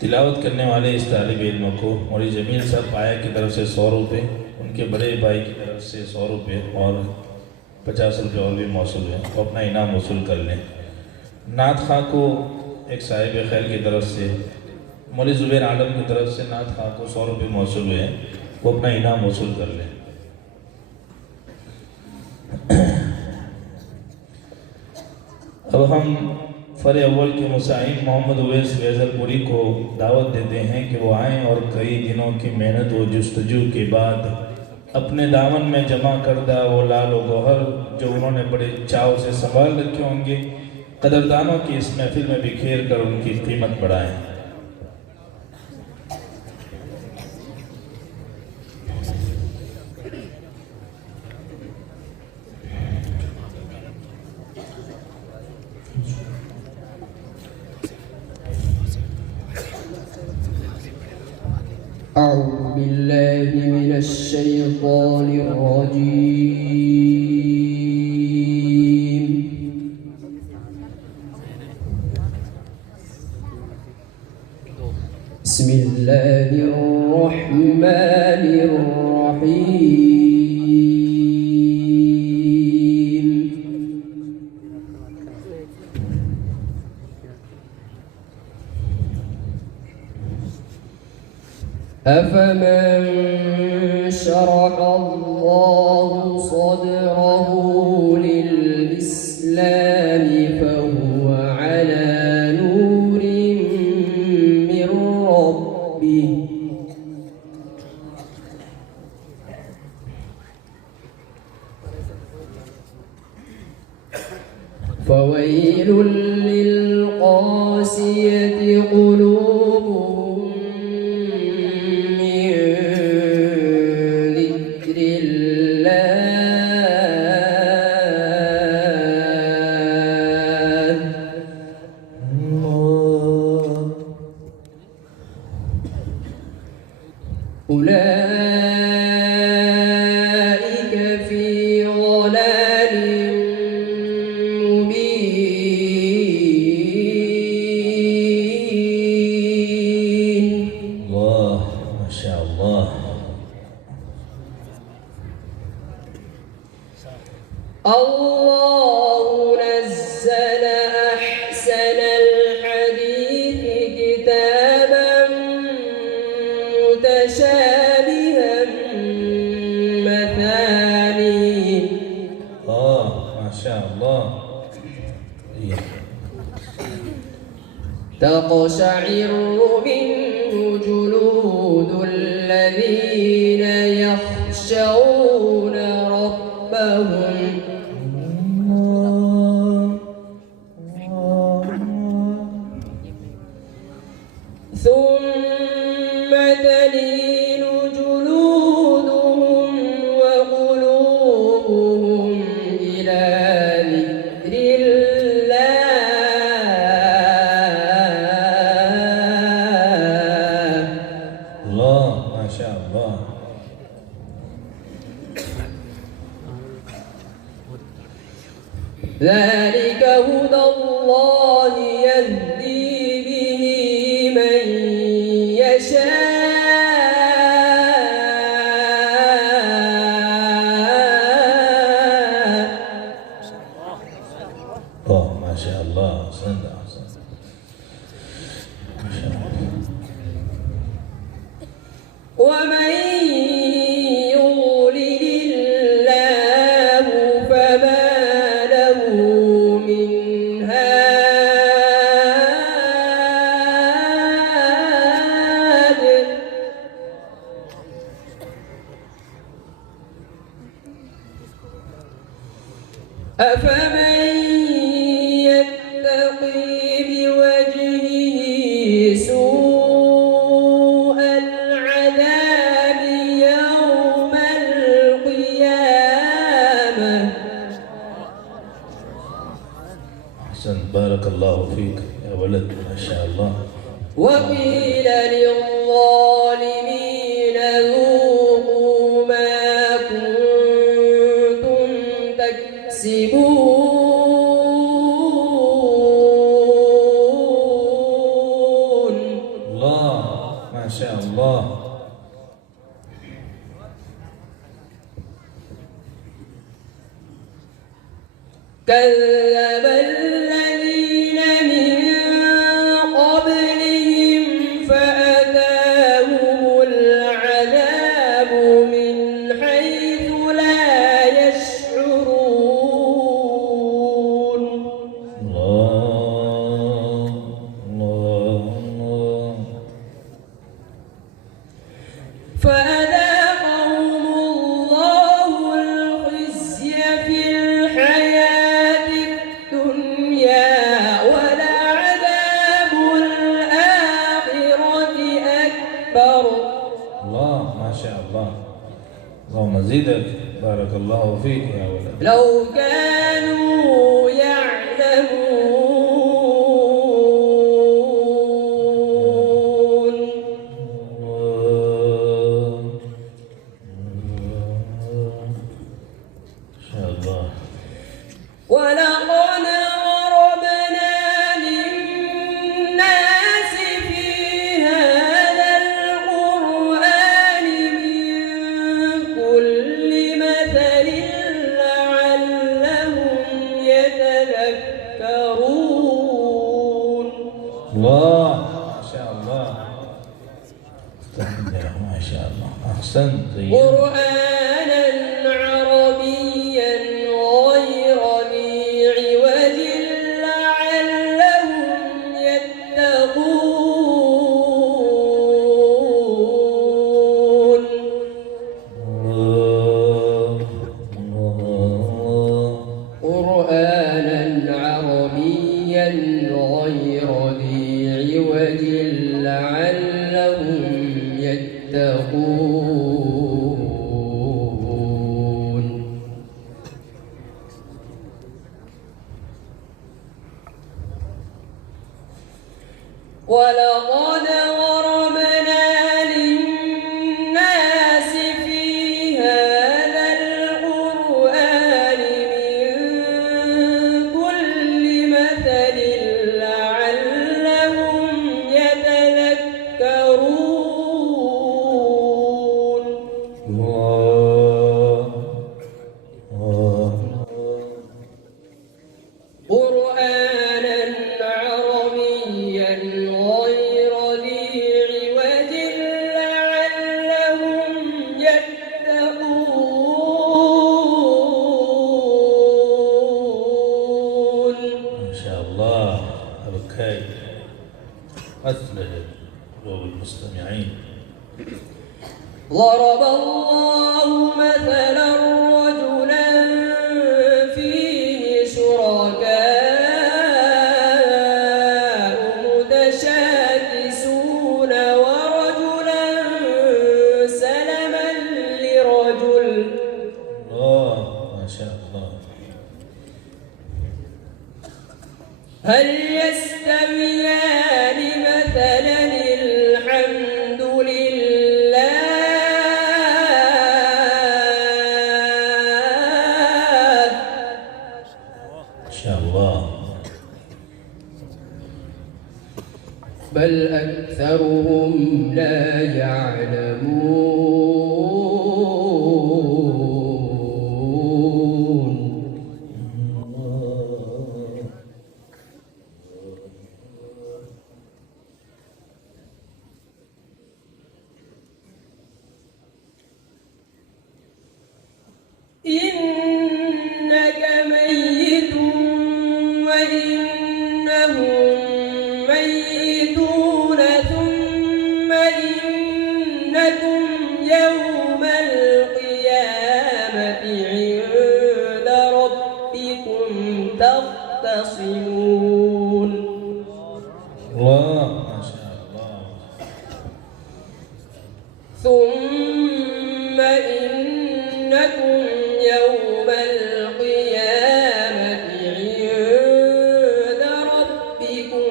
तिलावत करने वाले इस तालिब इल्म को मौलवी जमील साहब पाया की तरफ से 100 रुपये, उनके बड़े भाई की तरफ से 100 रुपये और 50 रुपये और भी मौसूल हैं, वो अपना इनाम वसूल कर लें। नात खां को एक साहिब खैर की तरफ से मौलवी ज़ुबैर आलम की तरफ से नात खां को 100 रुपये मौसूल हुए हैं, वो अपना इनाम वसूल कर लें। अब हम फ़र अव्वल के मुसाइम मोहम्मद उवैस फैज़लपुरी को दावत देते हैं कि वो आएँ और कई दिनों की मेहनत व जुस्तजू के बाद अपने दामन में जमा करदा वो लाल व गौहर जो उन्होंने बड़े चाव से संभाल रखे होंगे, कदरदानों की इस महफिल में बिखेर कर उनकी कीमत बढ़ाएँ। أعوذ بالله من الشيطان الرجيم. بسم الله الرحمن الرحيم. أفمن شرح الله صدره للإسلام فهو على نور من ربه فويل للقاسية قلوبهم من ذكر الله. أولئك في ضلال مبين. الله ما شاء الله. الله نزل أحسن الحديث كتابا متشابها مثاني ما شاء الله. تقشعر منه جلود الذين يخشون ربهم ثم تلين جلودهم وقلوبهم إلى ذكر الله. الله ما شاء الله. ذلك هدى الله يهدي به من يشاء. ما شاء الله. أحسنت أحسنت. ما شاء الله. ومن يضلل الله فما له من هاد. أفمن يتقي بوجهه سوء العذاب يوم القيامة. أحسن بارك الله فيك يا ولد ما شاء الله. وقيل للظالمين ذوقوا ما كنتم تكسبون. الله الله. كذب الذين من قبلهم فأتاهم العذاب من حيث لا يشعرون. الله الله الله. فأذاقهم الله الخزي في الحياة الدنيا ولعذاب الآخرة أكبر. الله ما شاء الله. اللهم زدك. بارك الله فيك يا ولد. لو كانوا يعلمون. ما شاء الله. ولقد ضربنا للناس في هذا القرآن من كل مثل لعلهم يتذكرون. الله ما شاء الله. ما شاء الله. أحسنت. زين. قرآنا عربيا غير ذي عوج لعلهم يتقون. الله الله. قرآنا عربيا غير ذي عوج لعلهم يتقون. ولقد ضربنا للناس في هذا القرآن من كل مثل لعلهم يتذكرون. الله الله. قرآنا عربيا غير ذي عوج لعلهم يتقون. ما شاء الله. أبكي أثلج قلوب المستمعين. ضرب الله مثلا رجلا فيه شركاء متشاكسون ورجلا سلما لرجل الله ما شاء الله. هل يستويان مثلا الحمد لله. ما شاء الله. بل أكثرهم لا يعلمون. إنك ميت وإنهم ميتون ثم إنكم يوم القيامة عند ربكم تختصمون. الله ما شاء الله. ثم إنكم يوم القيامة عند ربكم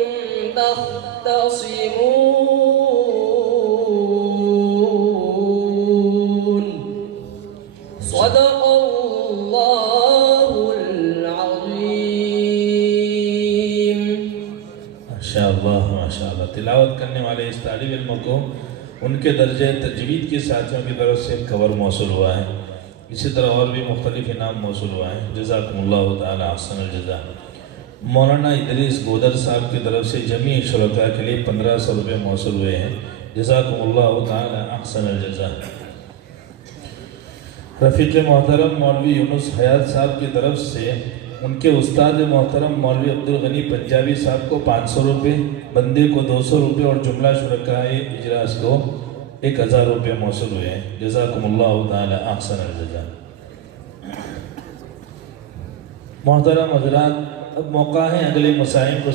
تختصمون. صدق الله العظيم. ما شاء الله ما شاء الله. तिलावत करने वाले इस तालिब इल्म को उनके दर्जे तजवीद के साथियों की तरफ से कवर मौसूल हुआ है। इसी तरह और भी मुख्तलिफ इनाम मौसूल हुआ है। जज़ाकुमुल्लाहु ताला अहसनुल जज़ा। मौलाना इदरीस गोदर साहब की तरफ से जमी शुरका के लिए 1500 रुपये मौसूल हुए हैं। जज़ाकुमुल्लाहु ताला अहसनुल जज़ा। रफ़ीक़ मोहतरम मौलवी यूनुस हयात साहब की तरफ से उनके उस्ताद मोहतरम मौलवी अब्दुल गनी पंजाबी साहब को 500 रुपये, बंदे को 200 रुपये और जुमला शुरकाए इजलास को 1000 रुपये मौसूल हुए हैं। जज़ाकुमुल्लाहु ताला अहसनुल जज़ा। मोहतरम हज़रात, अब मौका है अगले मसाइल को